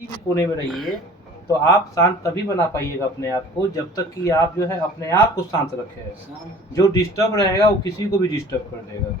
किसी भी कोने में रहिए, तो आप शांत तभी बना पाइएगा अपने आप को जब तक कि आप जो है अपने आप को शांत रखें। जो डिस्टर्ब रहेगा वो किसी को भी डिस्टर्ब कर देगा।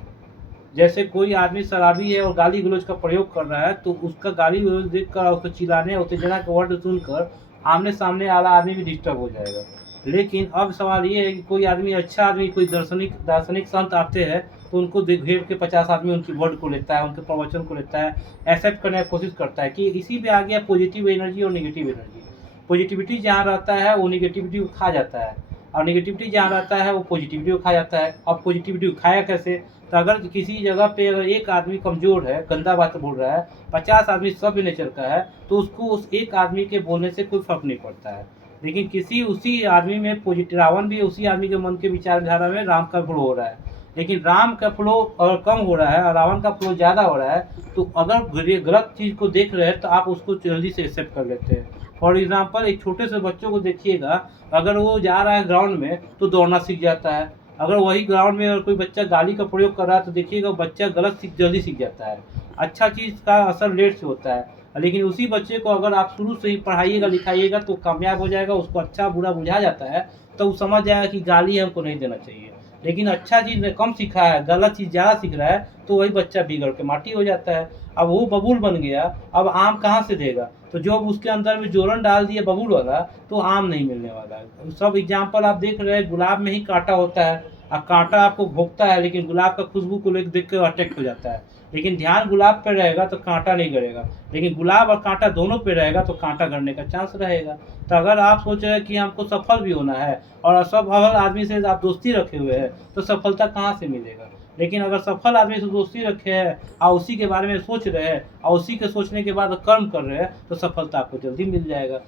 जैसे कोई आदमी शराबी है और गाली गलौज का प्रयोग कर रहा है, तो उसका गाली गलौज देख कर, उसको चिल्लाने उत्तेजना के वर्ड सुनकर आमने सामने वाला आदमी भी डिस्टर्ब हो जाएगा। लेकिन अब सवाल ये है कि कोई आदमी, अच्छा आदमी, कोई दार्शनिक संत आते हैं, तो उनको घेर के 50 आदमी उनकी वर्ड को लेता है, उनके प्रवचन को लेता है, एक्सेप्ट करने की कोशिश करता है कि इसी पे आ गया पॉजिटिव एनर्जी और नेगेटिव एनर्जी। पॉजिटिविटी जहाँ रहता है वो नेगेटिविटी को खा जाता है, और नेगेटिविटी जहाँ रहता है वो पॉजिटिविटी को खा जाता है। अब पॉजिटिविटी को खाया कैसे? तो अगर किसी जगह पे अगर एक आदमी कमज़ोर है, गंदा बात बोल रहा है, 50 आदमी सभ्य नेचर का है, तो उसको उस एक आदमी के बोलने से कोई फ़र्क नहीं पड़ता है। लेकिन किसी उसी आदमी में रावण भी उसी आदमी के मन के विचारधारा में राम का फ्लो हो रहा है, लेकिन राम का फ्लो अगर कम हो रहा है और रावण का फ्लो ज़्यादा हो रहा है, तो अगर गलत चीज़ को देख रहे हैं तो आप उसको जल्दी से एक्सेप्ट कर लेते हैं। फॉर एग्ज़ाम्पल, एक छोटे से बच्चों को देखिएगा, अगर वो जा रहा है ग्राउंड में तो दौड़ना सीख जाता है। अगर वही ग्राउंड में अगर कोई बच्चा गाली का प्रयोग कर रहा है तो देखिएगा बच्चा गलत जल्दी सीख जाता है। अच्छा चीज़ का असर लेट से होता है, लेकिन उसी बच्चे को अगर आप शुरू से ही पढ़ाइएगा लिखाइएगा तो कामयाब हो जाएगा। उसको अच्छा बुरा बुझा जाता है तो वो समझ जाएगा कि गाली हमको नहीं देना चाहिए। लेकिन अच्छा चीज़ ने कम सीखा है, गलत चीज़ ज़्यादा सीख रहा है, तो वही बच्चा बिगड़ के माटी हो जाता है। अब वो बबूल बन गया, अब आम कहाँ से देगा? तो जब उसके अंदर में जोरन डाल दिया बबूल वाला, तो आम नहीं मिलने वाला है। सब एग्जाम्पल आप देख रहे हैं, गुलाब में ही कांटा होता है, अब कांटा आपको भोंकता है, लेकिन गुलाब का खुशबू को लेकर देख कर अट्रैक्ट हो जाता है। लेकिन ध्यान गुलाब पे रहेगा तो कांटा नहीं गड़ेगा, लेकिन गुलाब और कांटा दोनों पे रहेगा तो कांटा गड़ने का चांस रहेगा। तो अगर आप सोच रहे हैं कि हमको सफल भी होना है और सब हर आदमी से आप दोस्ती रखे हुए हैं, तो सफलता कहाँ से मिलेगा? लेकिन अगर सफल आदमी से दोस्ती रखे हैं और उसी के बारे में सोच रहे हैं और उसी के सोचने के बाद कर्म कर रहे हैं, तो सफलता आपको जल्दी मिल जाएगा।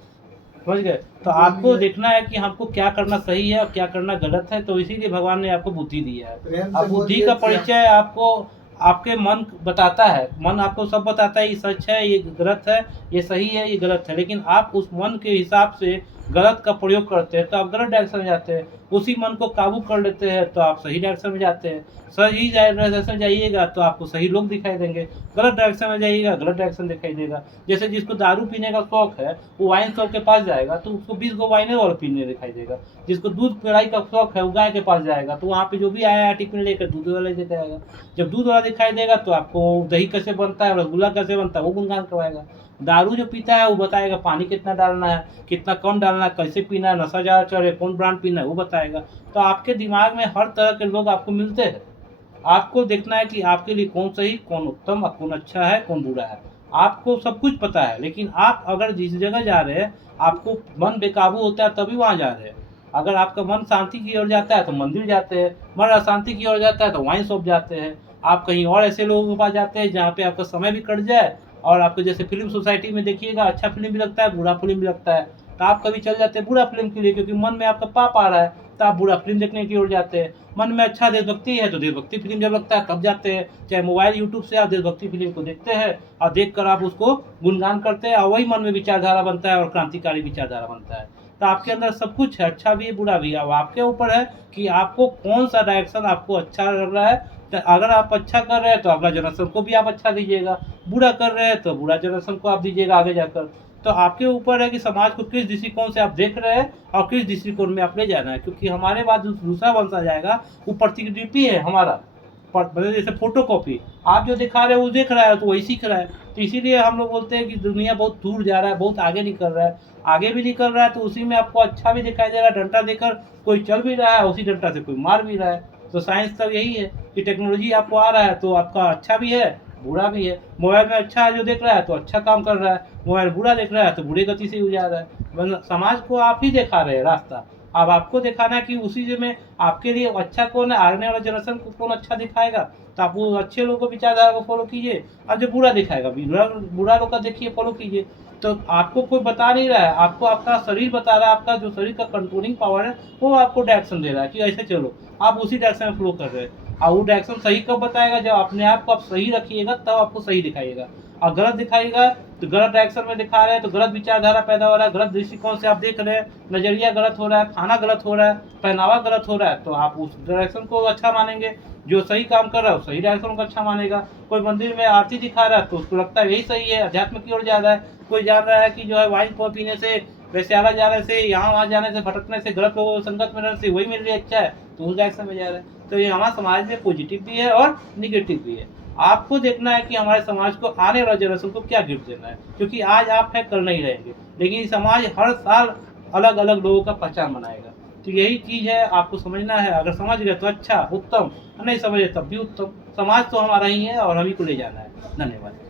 समझ गए? तो आपको देखना है कि हमको क्या करना सही है और क्या करना गलत है, तो इसीलिए भगवान ने आपको बुद्धि दी है। अब बुद्धि का परिचय आपको आपके मन बताता है। मन आपको सब बताता है, ये सच है, ये गलत है, ये सही है, ये गलत है। लेकिन आप उस मन के हिसाब से गलत का प्रयोग करते हैं तो आप गलत डायरेक्शन में जाते हैं। उसी मन को काबू कर लेते हैं तो आप सही डायरेक्शन में जाते हैं। सही डायरेक्शन में जाइएगा तो आपको सही लोग दिखाई देंगे, गलत डायरेक्शन में जाइएगा गलत डायरेक्शन दिखाई देगा। जैसे जिसको दारू पीने का शौक है, वो वाइन शॉप के पास जाएगा तो उसको 20 गो वाइने वाला पीने दिखाई देगा। जिसको दूध पिलाई का शौक है, वो गाय के पास जाएगा तो वहाँ पे जो भी आया है टिफिन लेकर दूध वाला दिखाएगा। जब दूध वाला दिखाई देगा तो आपको दही कैसे बनता है, रसगुल्ला कैसे बनता है, वो गुणगान करवाएगा। दारू जो पीता है वो बताएगा पानी कितना डालना है, कितना कम डालना है, कैसे पीना है, नशा ज़्यादा चढ़े, कौन ब्रांड पीना है, वो बताएगा। तो आपके दिमाग में हर तरह के लोग आपको मिलते हैं। आपको देखना है कि आपके लिए कौन सही, कौन उत्तम और कौन अच्छा है, कौन बुरा है। आपको सब कुछ पता है, लेकिन आप अगर जिस जगह जा रहे हैं, आपको मन बेकाबू होता है तभी वहाँ जा रहे हैं। अगर आपका मन शांति की ओर जाता है तो मंदिर जाते हैं, मन अशांति की ओर जाता है तो वाइन शॉप जाते हैं। आप कहीं और ऐसे लोगों के पास जाते हैं जहाँ पे आपका समय भी कट जाए, और आपको जैसे फिल्म सोसाइटी में देखिएगा, अच्छा फिल्म भी लगता है, बुरा फिल्म भी लगता है, तो आप कभी चल जाते हैं बुरा फिल्म के लिए, क्योंकि मन में आपका पाप आ रहा है, तो आप बुरा फिल्म देखने की ओर जाते हैं। मन में अच्छा देशभक्ति है तो देशभक्ति फिल्म जब लगता है तब जाते हैं। चाहे मोबाइल यूट्यूब से आप देशभक्ति फिल्म को देखते हैं और देखकर आप उसको गुणगान करते हैं, और वही मन में विचारधारा बनता है और क्रांतिकारी विचारधारा बनता है। तो आपके अंदर सब कुछ है, अच्छा भी है बुरा भी है। अब आपके ऊपर है कि आपको कौन सा डायरेक्शन आपको अच्छा लग रहा है। तो अगर आप अच्छा कर रहे हैं तो अगला जनरेशन को भी आप अच्छा दीजिएगा, बुरा कर रहे हैं तो बुरा जनरेशन को आप दीजिएगा आगे जाकर। तो आपके ऊपर है कि समाज को किस दृष्टिकोण से आप देख रहे हैं और किस दृष्टिकोण में आप ले जाना है। क्योंकि हमारे बाद जो दूसरा वंश आ जाएगा वो प्रतिलिपि है हमारा, मतलब जैसे फोटो कॉपी। आप जो दिखा रहे हैं वो देख रहा है तो वही सीख रहा है। तो इसीलिए हम लोग बोलते हैं कि दुनिया बहुत दूर जा रहा है, बहुत आगे निकल रहा है। आगे भी निकल रहा है तो उसी में आपको अच्छा भी दिखाई दे रहा है, डंडा देकर कोई चल भी रहा है, उसी डंडा से कोई मार भी रहा है। तो साइंस तब यही है कि टेक्नोलॉजी आपको आ रहा है तो आपका अच्छा भी है बुरा भी है। मोबाइल में अच्छा जो देख रहा है तो अच्छा काम कर रहा है, मोबाइल बुरा देख रहा है तो बुरी गति से जा रहा है। मतलब समाज को आप ही दिखा रहे हैं रास्ता। अब आपको दिखाना है कि उसी में आपके लिए अच्छा कौन है, आने वाला जनरेशन को कौन अच्छा दिखाएगा, तो आप वो अच्छे लोगों को विचारधारा को फॉलो कीजिए, और जो बुरा दिखाएगा बुरा लोग का देखिए फॉलो कीजिए। तो आपको कोई बता नहीं रहा है, आपको आपका शरीर बता रहा है, आपका जो शरीर का कंट्रोलिंग पावर है वो आपको डायरेक्शन दे रहा है कि ऐसे चलो, आप उसी डायरेक्शन में फ्लो कर रहे हैं। और वो डायरेक्शन सही कब बताएगा, जब अपने आप को आप सही रखिएगा तब आपको सही दिखाएगा। और गलत दिखाएगा तो गलत डायरेक्शन में दिखा रहे हैं तो गलत विचारधारा पैदा हो रहा है, गलत दृष्टिकोण से आप देख रहे हैं, नजरिया गलत हो रहा है, खाना गलत हो रहा है, पहनावा गलत हो रहा है, तो आप उस डायरेक्शन को अच्छा मानेंगे। जो सही काम कर रहा है सही डायरेक्शन को अच्छा मानेगा। कोई मंदिर में आरती दिखा रहा है तो उसको लगता है यही सही है, अध्यात्म की ओर जा रहा है, कोई जान रहा है कि जो है वाइन पीने से, वैश्यालय जाने से, यहाँ वहाँ जाने से, भटकने से, गलत लोगों संगत में रहने से वही मेरे लिए अच्छा है, तो उस डायरेक्शन में जा रहा है। तो ये हमारे समाज में पॉजिटिव भी है और निगेटिव भी है। आपको देखना है कि हमारे समाज को, आने वाले जनरेशन को क्या गिफ्ट देना है, क्योंकि आज आप हैं कल नहीं रहेंगे, लेकिन समाज हर साल अलग अलग लोगों का पहचान बनाएगा। तो यही चीज़ है, आपको समझना है। अगर समझ गए तो अच्छा उत्तम, नहीं समझे तब भी उत्तम। समाज तो हमारा ही है और हम ही को ले जाना है। धन्यवाद।